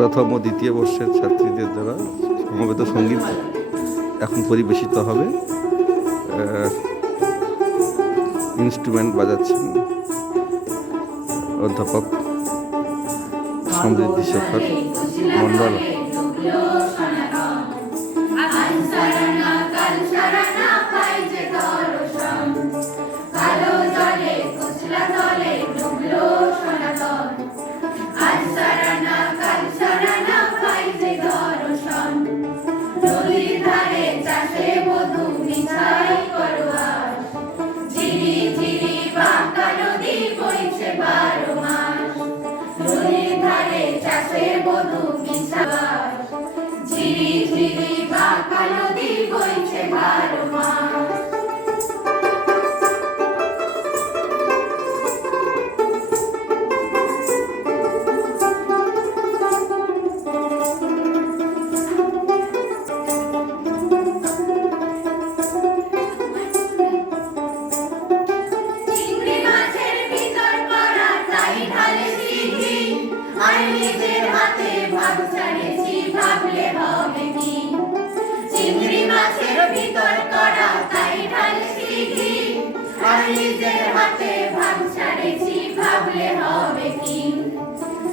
প্রথম ও দ্বিতীয় বর্ষের ছাত্রীদের দ্বারা সমবেত সংগীত এখন পরিবেশিত হবে। ইনস্ট্রুমেন্ট বাজাচ্ছেন অধ্যাপক সমৃদ্ধি শেখর মন্ডল ঝিরি ঝিরি বাঁকা নদী বইছে বারো মাস চিংড়ি মাছের ভিতর করা তাই ঢালে ভিতর করা তাই ঢালে সিদ্ধি আর নিজের হাতে ভাগ ছাড়েছি, ভাবলে হবে কি?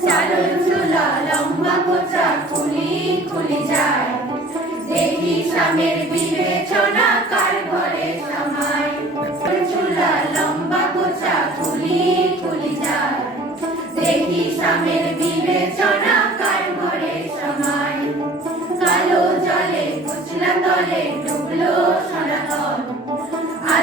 চালন চুলা লম্বা কোচা খুলি খুলি যায়। দেখি স্বামীর বিবেচনা কার ঘরে সামায়। চুলা লম্বা কোচা খুলি খুলি যায়। দেখি স্বামীর বিবেচনা কার ঘরে সামায়। কালো জলে কুচলা তলে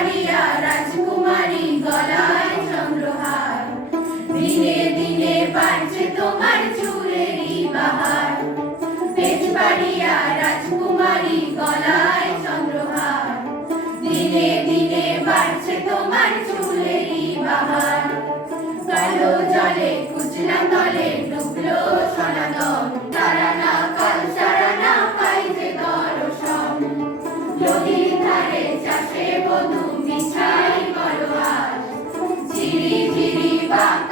বেচবাড়িয়া রাজকুমারী গলায় চন্দ্রহার। দিনে দিনে বাড়ছে তোমার চুলেরই বাহার। বেচবাড়িয়া রাজকুমারী গলায় চন্দ্রহার। দিনে দিনে বাড়ছে তোমার চুলেরই বাহার। কালো জলে, কুচলা তলে নদীর ধারে চাষে করো বিছাই ঝিরি ঝিরি বাঁকা